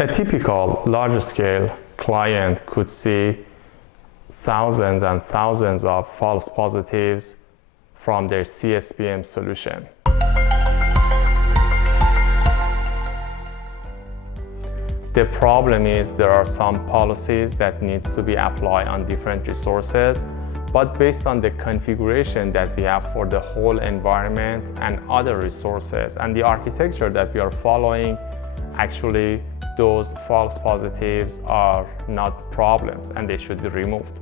A typical large-scale client could see thousands and thousands of false positives from their CSPM solution. The problem is there are some policies that needs to be applied on different resources, but based on the configuration that we have for the whole environment and other resources and the architecture that we are following, actually those false positives are not problems and they should be removed.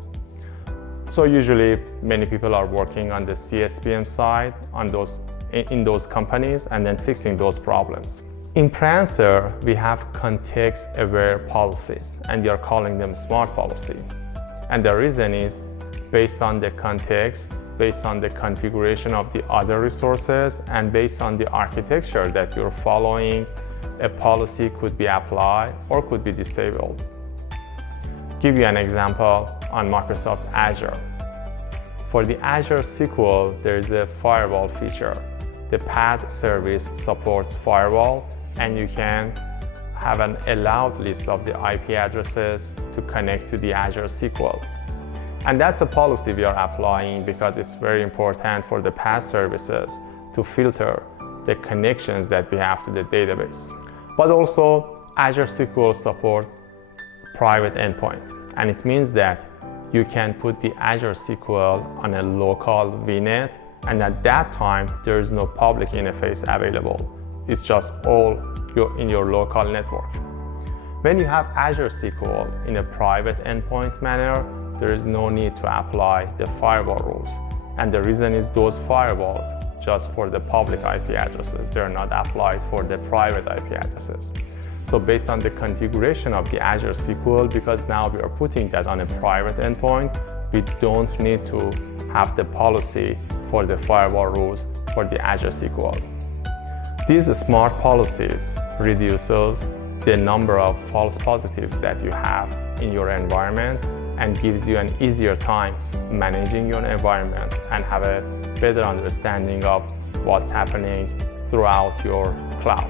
So usually many people are working on the CSPM side in those companies and then fixing those problems. In Prancer, we have context-aware policies and we are calling them smart policy. And the reason is based on the context, based on the configuration of the other resources, and based on the architecture that you're following, a policy could be applied or could be disabled. Give you an example on Microsoft Azure. For the Azure SQL, there is a firewall feature. The PaaS service supports firewall, and you can have an allowed list of the IP addresses to connect to the Azure SQL. And that's a policy we are applying because it's very important for the PaaS services to filter the connections that we have to the database. But also, Azure SQL supports private endpoint. And it means that you can put the Azure SQL on a local VNet, and at that time, there is no public interface available. It's just all in your local network. When you have Azure SQL in a private endpoint manner, there is no need to apply the firewall rules. And the reason is those firewalls just for the public IP addresses. They're not applied for the private IP addresses. So based on the configuration of the Azure SQL, because now we are putting that on a private endpoint, we don't need to have the policy for the firewall rules for the Azure SQL. These smart policies reduces the number of false positives that you have in your environment and gives you an easier time managing your environment and have a better understanding of what's happening throughout your cloud.